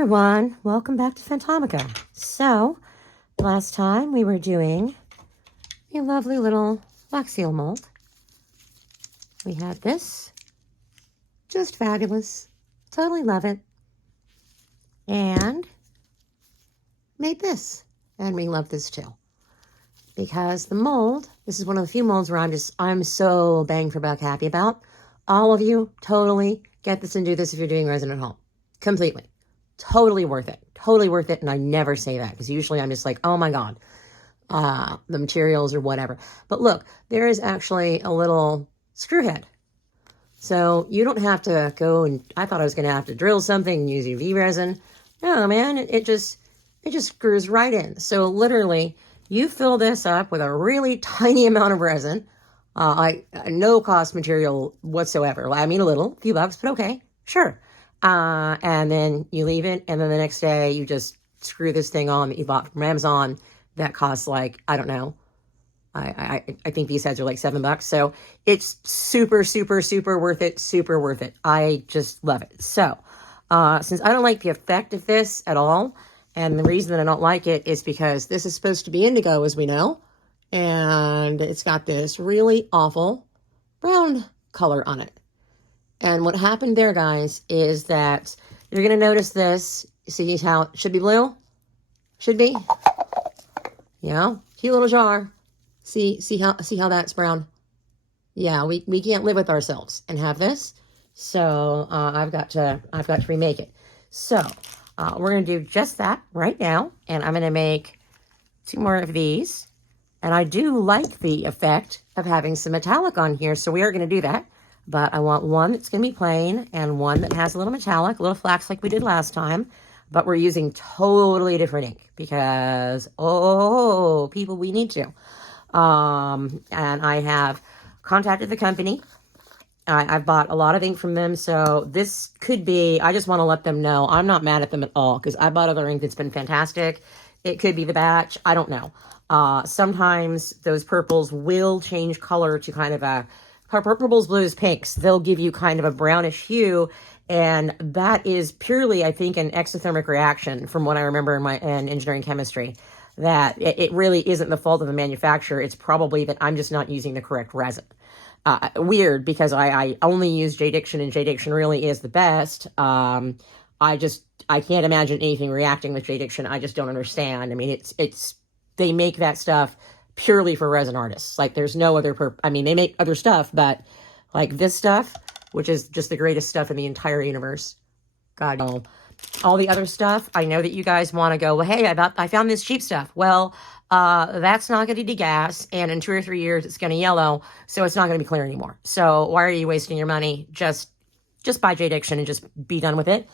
everyone, welcome back to Fantomica. So, last time we were doing a lovely little black seal mold. We had this, just fabulous, totally love it, and made this, and we love this too. Because the mold, this is one of the few molds where I'm so bang for buck happy about. All of you, totally get this and do this if you're doing resin at home. Completely. Totally worth it. Totally worth it. And I never say that because usually I'm just like, oh my God, the materials or whatever. But look, there is actually a little screw head. So you don't have to go and, I thought I was going to have to drill something and use UV resin. No, man, it just screws right in. So literally, you fill this up with a really tiny amount of resin, no cost material whatsoever. I mean, a few bucks, but okay, sure. And then you leave it, and then the next day you just screw this thing on that you bought from Amazon that costs like, I don't know. I think these heads are like $7. So it's super, super, super worth it. Super worth it. I just love it. So, since I don't like the effect of this at all, and the reason that I don't like it is because this is supposed to be indigo, as we know, and it's got this really awful brown color on it. And what happened there, guys, is that you're going to notice this. See how it should be blue? Should be. Yeah, cute little jar. See how that's brown? Yeah, we can't live with ourselves and have this. So I've got to remake it. So we're going to do just that right now. And I'm going to make 2 more of these. And I do like the effect of having some metallic on here. So we are going to do that. But I want one that's going to be plain and one that has a little metallic, a little flax like we did last time. But we're using totally different ink because, oh, people, we need to. And I have contacted the company. I've bought a lot of ink from them. So this could be, I just want to let them know I'm not mad at them at all because I bought other ink that's been fantastic. It could be the batch. I don't know. Sometimes those purples will change color to kind of a purples, blues, pinks. They'll give you kind of a brownish hue. And that is purely, I think, an exothermic reaction from what I remember in engineering chemistry. That it really isn't the fault of the manufacturer. It's probably that I'm just not using the correct resin. Weird, because I only use J-Diction, and J-Diction really is the best. I can't imagine anything reacting with J-Diction. I just don't understand. I mean, they make that stuff purely for resin artists. Like, there's no other I mean, they make other stuff, but like this stuff, which is just the greatest stuff in the entire universe. God, no. All the other stuff, I know that you guys want to go, well, hey, I found this cheap stuff. Well, that's not going to degas, and in 2 or 3 years, it's going to yellow, so it's not going to be clear anymore. So why are you wasting your money? Just buy J-Diction and just be done with it.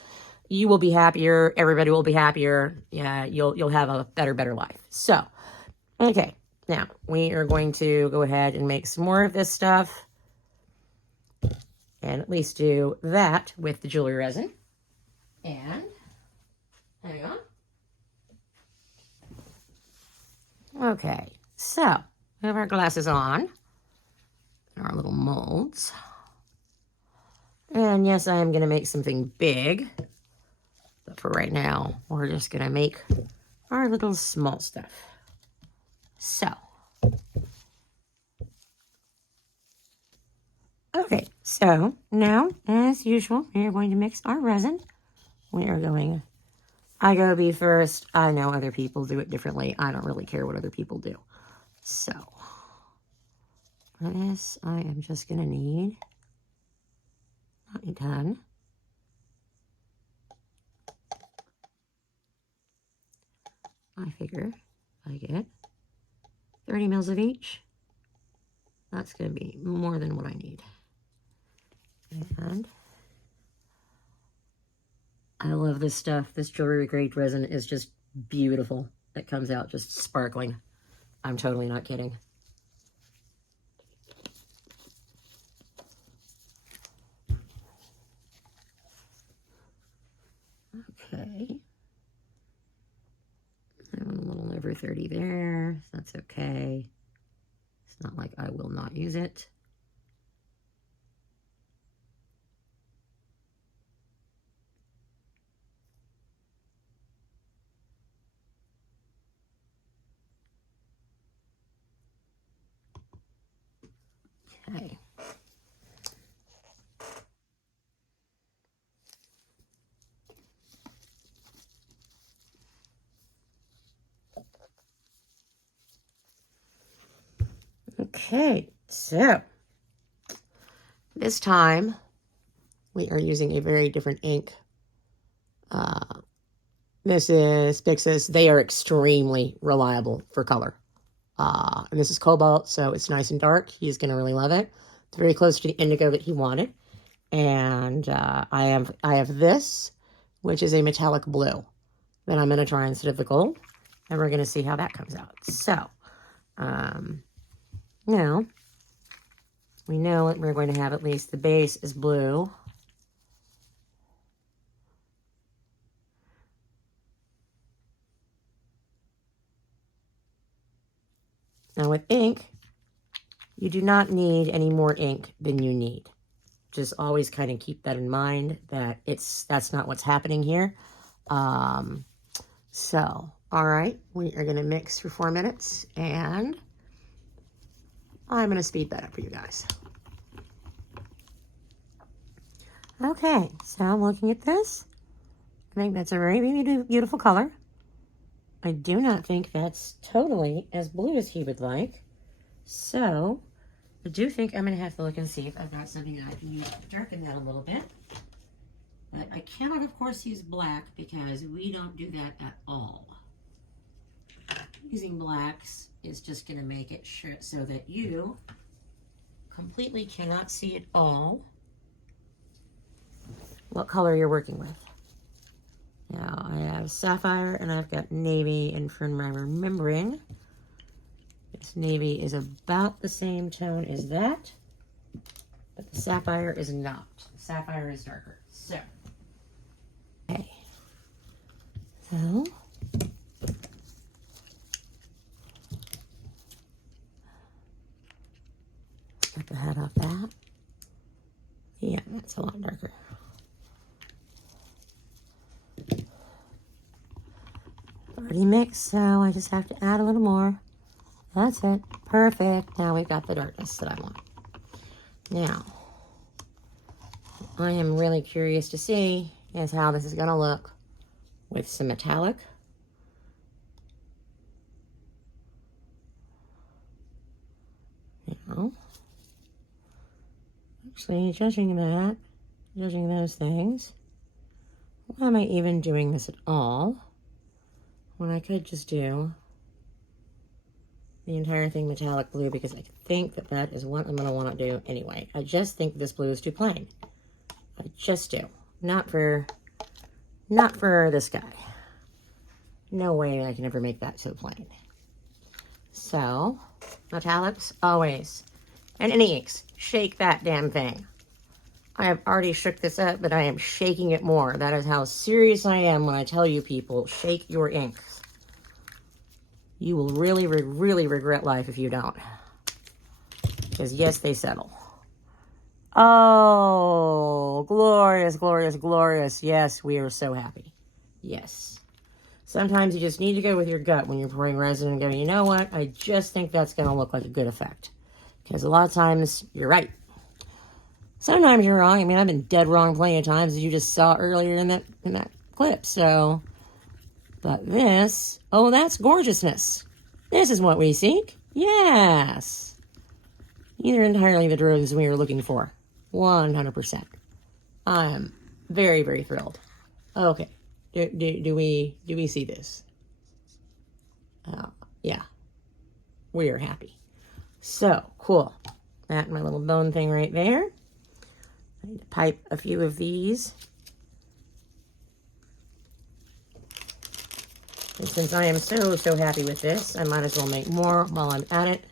You will be happier. Everybody will be happier. Yeah, you'll have a better life. So, okay. Now, we are going to go ahead and make some more of this stuff. And at least do that with the jewelry resin. And, hang on. Okay, so we have our glasses on. Our little molds. And yes, I am going to make something big. But for right now, we're just going to make our little small stuff. So, okay, so now, as usual, we are going to mix our resin. We are going, I go be first. I know other people do it differently. I don't really care what other people do. So, for this, I am just going to need not a ton. I figure if I get 30 mils of each, that's going to be more than what I need. And I love this stuff. This jewelry grade resin is just beautiful. It comes out just sparkling. I'm totally not kidding. Okay. I'm a little over 30 there. That's okay. It's not like I will not use it. Okay. Okay, so this time we are using a very different ink. This is Pixis. They are extremely reliable for color. And this is Cobalt, so it's nice and dark. He's going to really love it. It's very close to the Indigo that he wanted. And I have this, which is a metallic blue that I'm going to try instead of the gold. And we're going to see how that comes out. So, now, we know that we're going to have at least the base is blue. Now with ink, you do not need any more ink than you need. Just always kind of keep that in mind that that's not what's happening here. So, all right, we are going to mix for 4 minutes, and I'm going to speed that up for you guys. Okay, so I'm looking at this. I think that's a very beautiful color. I do not think that's totally as blue as he would like. So, I do think I'm going to have to look and see if I've got something that I can use to darken that a little bit. But I cannot, of course, use black because we don't do that at all. Using blacks is just going to make it sure so that you completely cannot see at all what color you're working with. Now, I have sapphire and I've got navy, and from my remembering, this navy is about the same tone as that, but the sapphire is not. The sapphire is darker. So, okay. So, get the head off that. Yeah, that's a lot darker. Already mixed, so I just have to add a little more. That's it. Perfect. Now we've got the darkness that I want. Now, I am really curious to see is how this is going to look with some metallic. Now, actually, judging those things, why am I even doing this at all when I could just do the entire thing metallic blue, because I think that that is what I'm going to want to do anyway. I just think this blue is too plain. I just do. Not for this guy. No way I can ever make that so plain. So, metallics, always. And any inks, shake that damn thing. I have already shook this up, but I am shaking it more. That is how serious I am when I tell you people, shake your inks. You will really, really regret life if you don't. Because yes, they settle. Oh, glorious, glorious, glorious. Yes, we are so happy. Yes. Sometimes you just need to go with your gut when you're pouring resin and go, you know what? I just think that's going to look like a good effect. Because a lot of times, you're right. Sometimes you're wrong. I mean, I've been dead wrong plenty of times, as you just saw earlier in that clip. So, but this, oh, that's gorgeousness. This is what we seek. Yes. These are entirely the drones we are looking for. 100%. I am very, very thrilled. Okay. Do we see this? Yeah. We are happy. So, cool. That and my little bone thing right there. I need to pipe a few of these. And since I am so happy with this, I might as well make more while I'm at it.